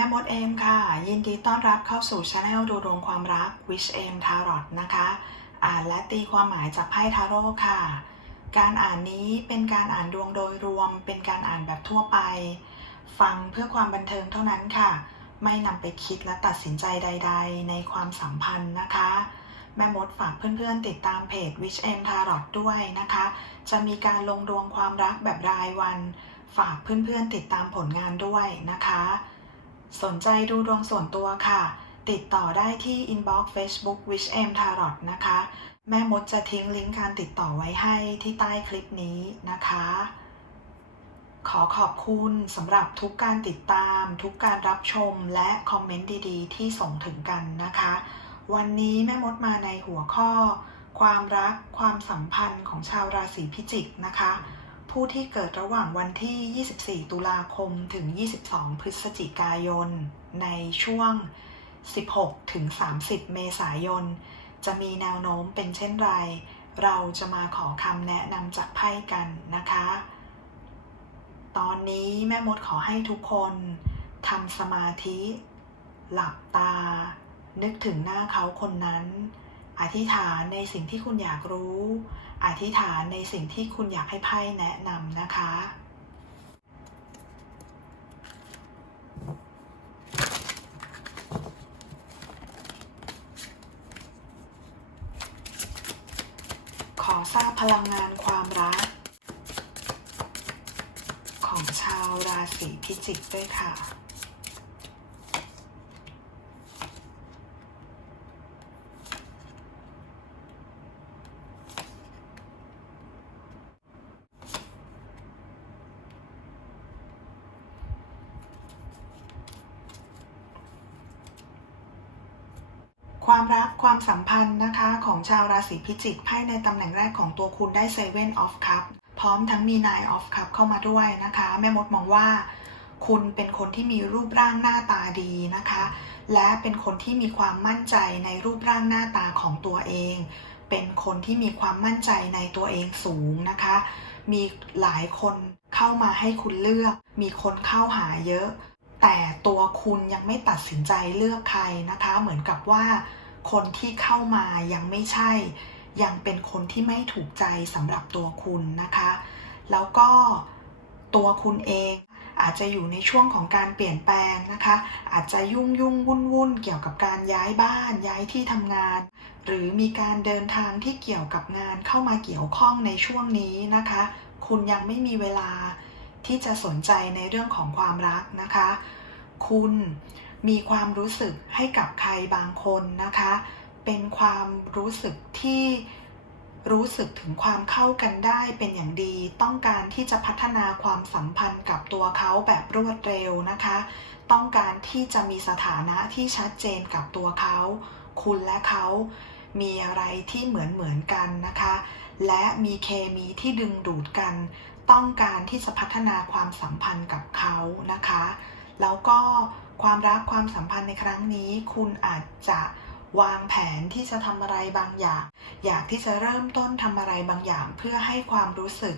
แม่มดเอมค่ะ ยินดีต้อนรับเข้าสู่ช anel ดูดวงความรัก Wish Aim Tarot นะคะอ่านและตีความหมายจากไพ่ทาโร่ค่ะ การอ่านนี้เป็นการอ่านดวงโดยรวม เป็นการอ่านแบบทั่วไป ฟังเพื่อความบันเทิงเท่านั้นค่ะ ไม่นำไปคิดและตัดสินใจใด ๆ ในความสัมพันธ์นะคะ แม่มดฝากเพื่อนๆ ติดตามเพจ Wish Aim Tarot ด้วยนะคะ จะมีการลงดวงความรักแบบรายวัน ฝากเพื่อนๆติดตามผลงานด้วยนะคะ สนใจดูดวงส่วนตัวค่ะ ติดต่อได้ที่ inbox Facebook Wish M Tarot นะคะ แม่มดจะทิ้งลิงก์การติดต่อไว้ให้ที่ใต้คลิปนี้นะคะ ขอขอบคุณสำหรับทุกการติดตาม ทุกการรับชมและคอมเมนต์ดีๆ ที่ส่งถึงกันนะคะ วันนี้แม่มดมาในหัวข้อ ความรัก ความสัมพันธ์ของชาวราศีพิจิกนะคะ ผู้ที่เกิดระหว่างวันที่ 24 ตุลาคมถึง 22 พฤศจิกายน ในช่วง 16 ถึง 30 เมษายน จะมีแนวโน้มเป็นเช่นไร เราจะมาขอคำแนะนำจากไพ่กันนะคะ ตอนนี้แม่มดขอให้ทุกคนทำสมาธิ หลับตา นึกถึงหน้าเขาคนนั้น อธิษฐานในสิ่งที่คุณอยากรู้ อธิษฐานในสิ่งที่คุณอยากให้ไพ่แนะนำนะคะ ขอทราบพลังงานความรัก ของชาวราศีพิจิกด้วยค่ะ รักความสัมพันธ์นะคะ ของชาวราศีพิจิกไพ่ในตำแหน่งแรกของตัวคุณได้ Seven of Cup พร้อมทั้งมี Nine of Cup เข้ามาด้วยนะคะ แม่มดมองว่า คุณเป็นคนที่มีรูปร่างหน้าตาดีนะคะ และเป็นคนที่มีความมั่นใจในรูปร่างหน้าตาของตัวเอง เป็นคนที่มีความมั่นใจในตัวเองสูงนะคะ มีหลายคนเข้ามาให้คุณเลือก มีคนเข้าหาเยอะแต่ตัวคุณยังไม่ตัดสินใจเลือกใครนะคะ เหมือนกับว่า คนที่เข้ามายังไม่ใช่ ยังเป็นคนที่ไม่ถูกใจสำหรับตัวคุณนะคะ แล้วก็ตัวคุณเองอาจจะอยู่ในช่วงของการเปลี่ยนแปลงนะคะ อาจจะยุ่งยุ่งวุ่นวุ่นเกี่ยวกับการย้ายบ้านย้ายที่ทำงาน หรือมีการเดินทางที่เกี่ยวกับงานเข้ามาเกี่ยวข้องในช่วงนี้นะคะ คุณยังไม่มีเวลาที่จะสนใจในเรื่องของความรักนะคะ คุณมีความรู้สึกให้กับใครบางคนนะคะ เป็นความรู้สึกที่รู้สึกถึงความเข้ากันได้เป็นอย่างดี ต้องการที่จะพัฒนาความสัมพันธ์กับตัวเขาแบบรวดเร็วนะคะ ต้องการที่จะมีสถานะที่ชัดเจนกับตัวเขา คุณและเขามีอะไรที่เหมือนเหมือนกันนะคะ และมีเคมีที่ดึงดูดกัน ต้องการที่จะพัฒนาความสัมพันธ์กับเขานะคะ แล้วก็ความรักความสัมพันธ์ในครั้งนี้ คุณอาจจะวางแผนที่จะทำอะไรบางอย่าง อยากที่จะเริ่มต้นทำอะไรบางอย่าง เพื่อให้ความรู้สึก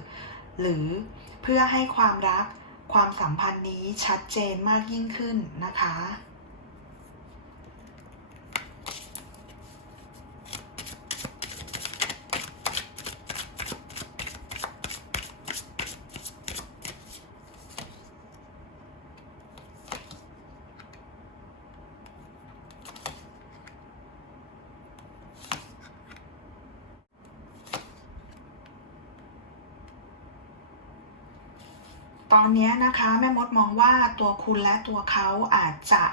หรือเพื่อให้ความรักความสัมพันธ์นี้ชัดเจนมากยิ่งขึ้นนะคะ ตอนนี้นะคะแม่มดมองว่าตัวคุณและตัวเขาอาจจะ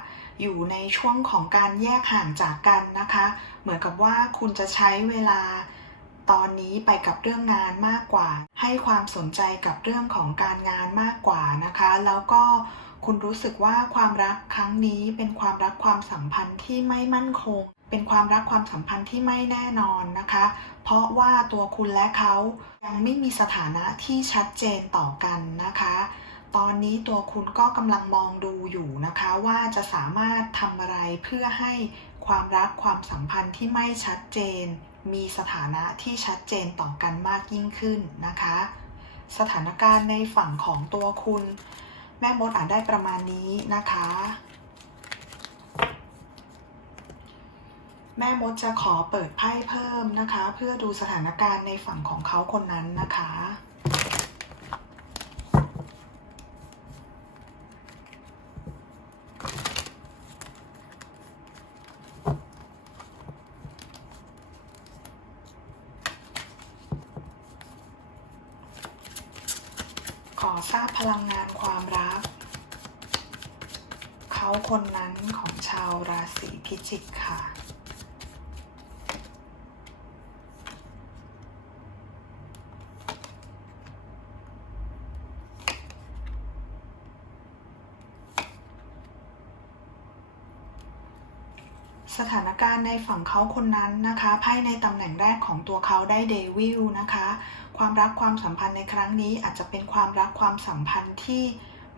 อยู่ในช่วงของการแยกห่างจากกันนะคะ เหมือนกับว่าคุณจะใช้เวลาตอนนี้ไปกับเรื่องงานมากกว่า ให้ความสนใจกับเรื่องของการงานมากกว่านะคะ แล้วก็ คุณรู้สึกว่าความรักครั้งนี้เป็นความรักความสัมพันธ์ที่ไม่มั่นคง เป็นความรักความสัมพันธ์ที่ไม่แน่นอนนะคะ เพราะว่าตัวคุณและเขายังไม่มีสถานะที่ชัดเจนต่อกันนะคะ ตอนนี้ตัวคุณก็กำลังมองดูอยู่นะคะ ว่าจะสามารถทำอะไรเพื่อให้ความรักความสัมพันธ์ที่ไม่ชัดเจน มีสถานะที่ชัดเจนต่อกันมากยิ่งขึ้นนะคะ สถานการณ์ในฝั่งของตัวคุณ แม่มดอ่านได้ประมาณนี้นะคะ แม่มดจะขอเปิดไพ่เพิ่มนะคะ เพื่อดูสถานการณ์ในฝั่งของเขาคนนั้นนะคะ ทราบพลังงานความรัก เขาคนนั้นของชาวราศีพิจิกค่ะ สถานการณ์ในฝั่งเขาคนนั้นนะคะไพ่ในตำแหน่งแรกของตัวเขาได้เดวิลนะคะ ความรักความสัมพันธ์ในครั้งนี้อาจจะเป็นความรักความสัมพันธ์ที่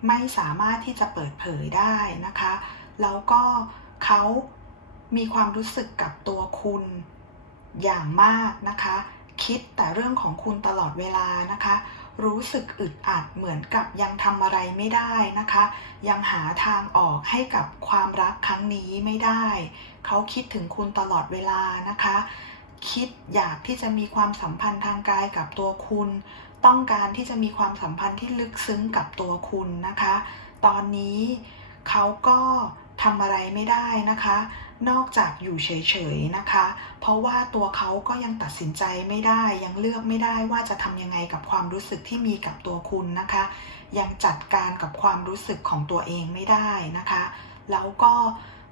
ไม่สามารถที่จะเปิดเผยได้นะคะ แล้วก็เขามีความรู้สึกกับตัวคุณอย่างมากนะคะ คิดแต่เรื่องของคุณตลอดเวลานะคะ รู้สึกอึดอัดเหมือนกับยังทำอะไรไม่ได้นะคะ ยังหาทางออกให้กับความรักครั้งนี้ไม่ได้ เขาคิดถึงคุณตลอดเวลานะคะ คิดอยากที่จะมีความสัมพันธ์ทางกายกับตัวคุณ ต้องการที่จะมีความสัมพันธ์ที่ลึกซึ้งกับตัวคุณนะคะ ตอนนี้เขาก็ทำอะไรไม่ได้นะคะ นอกจากอยู่เฉยๆนะคะ เพราะว่าตัวเขาก็ยังตัดสินใจไม่ได้ยังเลือกไม่ได้ว่าจะทำยังไงกับความรู้สึกที่มีกับตัวคุณนะคะ ยังจัดการกับความรู้สึกของตัวเองไม่ได้นะคะ แล้วก็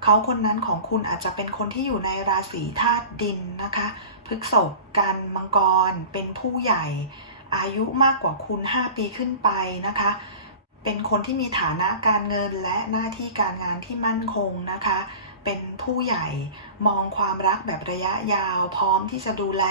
เขาคนนั้นของคุณอาจจะเป็นคนที่อยู่ในราศีธาตุดินนะคะพฤกษภกันมังกร เป็นผู้ใหญ่ อายุมากกว่าคุณ 5 ปีขึ้นไปนะคะ เป็นคนที่มีฐานะการเงินและหน้าที่การงานที่มั่นคงนะคะ เป็นผู้ใหญ่มองความรักแบบระยะยาว พร้อมที่จะดูแล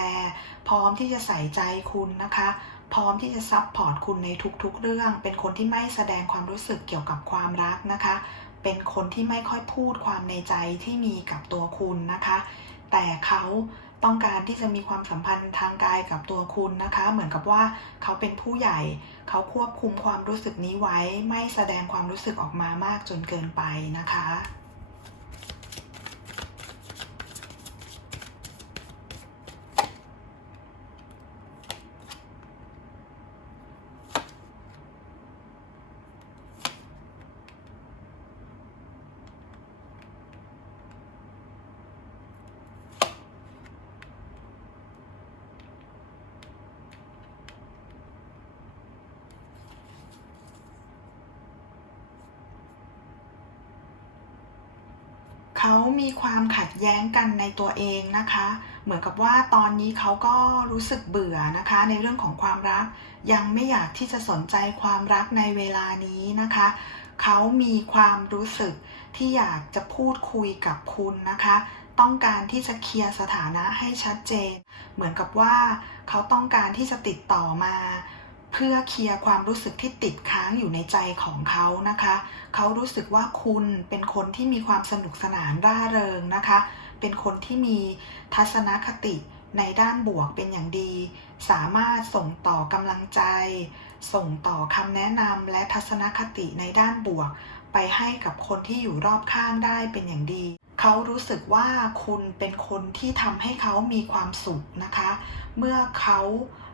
พร้อมที่จะใส่ใจคุณนะคะ พร้อมที่จะซับพอร์ตคุณในทุกๆ เรื่อง เป็นคนที่ไม่แสดงความรู้สึกเกี่ยวกับความรักนะคะ เป็นคนที่ไม่ค่อยพูดความในใจที่มีกับตัวคุณนะคะ แต่เขาต้องการที่จะมีความสัมพันธ์ทางกายกับตัวคุณนะคะ เหมือนกับว่าเขาเป็นผู้ใหญ่ เขาควบคุมความรู้สึกนี้ไว้ ไม่แสดงความรู้สึกออกมามากจนเกินไปนะคะ เขามีความขัดแย้งกันในตัวเองนะคะ เหมือนกับว่าตอนนี้เขาก็รู้สึกเบื่อนะคะ ในเรื่องของความรัก ยังไม่อยากที่จะสนใจความรักในเวลานี้นะคะ เขามีความรู้สึกที่อยากจะพูดคุยกับคุณนะคะ ต้องการที่จะเคลียร์สถานะให้ชัดเจน เหมือนกับว่าเขาต้องการที่จะติดต่อมา เพื่อเคลียร์ความรู้สึกที่ติดค้างอยู่ในใจของเขานะคะ เขารู้สึกว่าคุณเป็นคนที่มีความสนุกสนานร่าเริงนะคะ เป็นคนที่มีทัศนคติในด้านบวกเป็นอย่างดี สามารถส่งต่อกำลังใจ ส่งต่อคำแนะนำและทัศนคติในด้านบวก ไปให้กับคนที่อยู่รอบข้างได้เป็นอย่างดี เขารู้สึกว่าคุณเป็นคนที่ทำให้เขามีความสุขนะคะ เมื่อเขา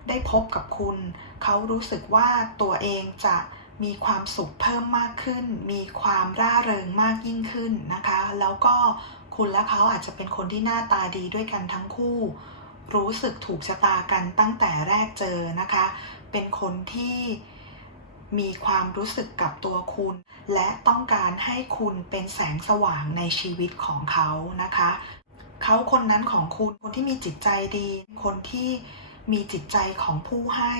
ได้พบกับคุณ เขารู้สึกว่าตัวเองจะมีความสุขเพิ่มมากขึ้น มีความร่าเริงมากยิ่งขึ้นนะคะ แล้วก็คุณและเขาอาจจะเป็นคนที่หน้าตาดีด้วยกันทั้งคู่ รู้สึกถูกชะตากันตั้งแต่แรกเจอนะคะ เป็นคนที่มีความรู้สึกกับตัวคุณ และต้องการให้คุณเป็นแสงสว่างในชีวิตของเขานะคะ เขาคนนั้นของคุณ คนที่มีจิตใจดี คนที่ มีจิตใจของผู้ให้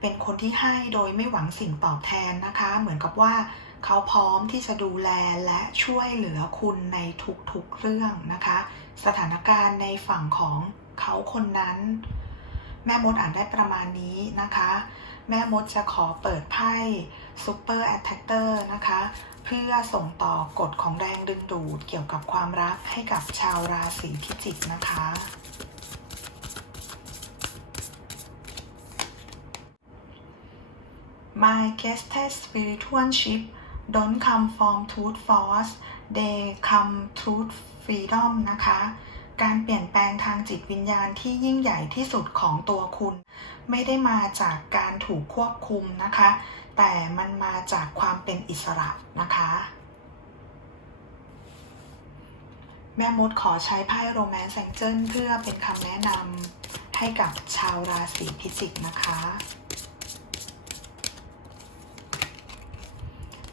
เป็นคนที่ให้โดยไม่หวังสิ่งตอบแทนนะคะ เหมือนกับว่าเขาพร้อมที่จะดูแลและช่วยเหลือคุณในทุกๆเรื่องนะคะ สถานการณ์ในฝั่งของเขาคนนั้น แม่มดอ่านได้ประมาณนี้นะคะ แม่มดจะขอเปิดไพ่ Super Attacker นะคะ เพื่อส่งต่อกฎของแรงดึงดูดเกี่ยวกับความรักให้กับชาวราศีพิจิกนะคะ My guested spiritual ship don't come from truth force they come truth freedom นะคะ การเปลี่ยนแปลงทางจิตวิญญาณที่ยิ่งใหญ่ที่สุดของตัวคุณ ไม่ได้มาจากการถูกควบคุมนะคะ แต่มันมาจากความเป็นอิสระนะคะ แม่มดขอใช้ไพ่โรแมนต์แซงเจิลเพื่อเป็นคำแนะนำให้กับชาวราศีพิจิกนะคะ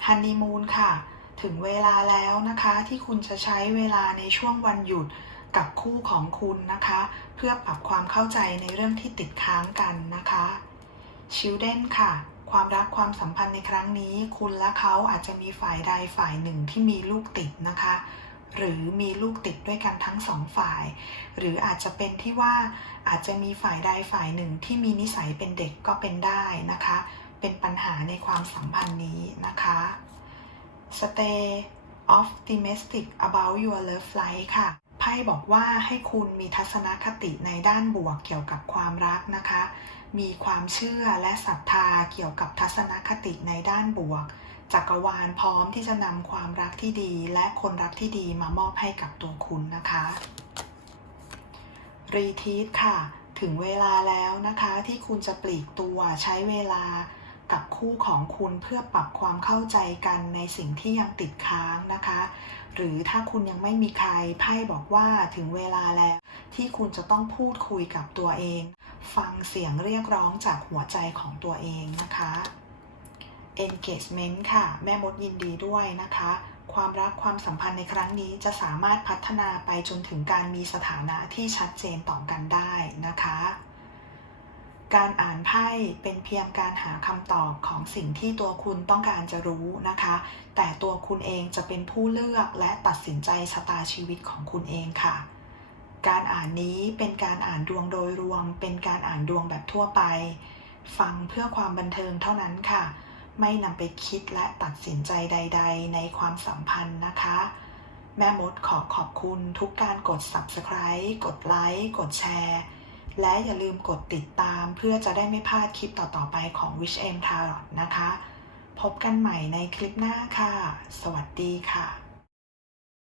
ฮันนีมูนค่ะ ถึงเวลาแล้วนะคะที่คุณจะใช้เวลาในช่วงวันหยุดกับคู่ของคุณนะคะ เพื่อปรับความเข้าใจในเรื่องที่ติดค้างกันนะคะชิลเดนค่ะ ความรักความสัมพันธ์ในครั้งนี้ คุณและเขาอาจจะมีฝ่ายใดฝ่ายหนึ่งที่มีลูกติดนะคะ หรือมีลูกติดด้วยกันทั้งสองฝ่าย หรืออาจจะเป็นที่ว่าอาจจะมีฝ่ายใดฝ่ายหนึ่งที่มีนิสัยเป็นเด็กก็เป็นได้นะคะ เป็นปัญหาในความสัมพันธ์นี้นะคะ Stay optimistic about your love life ค่ะ ไพ่บอกว่าให้คุณมีทัศนคติในด้านบวกเกี่ยวกับความรักนะคะ มีความเชื่อและศรัทธาเกี่ยวกับทัศนคติในด้านบวก จักรวาลพร้อมที่จะนำความรักที่ดีและคนรักที่ดีมามอบให้กับตัวคุณนะคะรีทีสค่ะ ถึงเวลาแล้วนะคะที่คุณจะปลีกตัวใช้เวลา กับคู่ของคุณเพื่อปรับความเข้าใจกันในสิ่งที่ยังติดค้างนะคะ หรือถ้าคุณยังไม่มีใครไพ่บอกว่าถึงเวลาแล้ว ที่คุณจะต้องพูดคุยกับตัวเอง ฟังเสียงเรียกร้องจากหัวใจของตัวเองนะคะ engagement ค่ะ แม่มดยินดีด้วยนะคะความรักความสัมพันธ์ในครั้งนี้จะสามารถพัฒนาไปจนถึงการมีสถานะที่ชัดเจนต่อกันได้นะคะ การอ่านไพ่เป็นเพียงการหาคำตอบของสิ่งที่ตัวคุณต้องการจะรู้นะคะ แต่ตัวคุณเองจะเป็นผู้เลือกและตัดสินใจชะตาชีวิตของคุณเองค่ะ การอ่านนี้เป็นการอ่านดวงโดยรวม เป็นการอ่านดวงแบบทั่วไป ฟังเพื่อความบันเทิงเท่านั้นค่ะ ไม่นำไปคิดและตัดสินใจใด ๆ ในความสัมพันธ์นะคะ แม่มดขอขอบคุณทุกการกด subscribe กดไลค์กดแชร์ และอย่าลืมกดติดตามเพื่อจะได้ไม่พลาดคลิปต่อๆไปของ Wish M Tarot นะคะ พบกันใหม่ในคลิปหน้าค่ะ สวัสดีค่ะ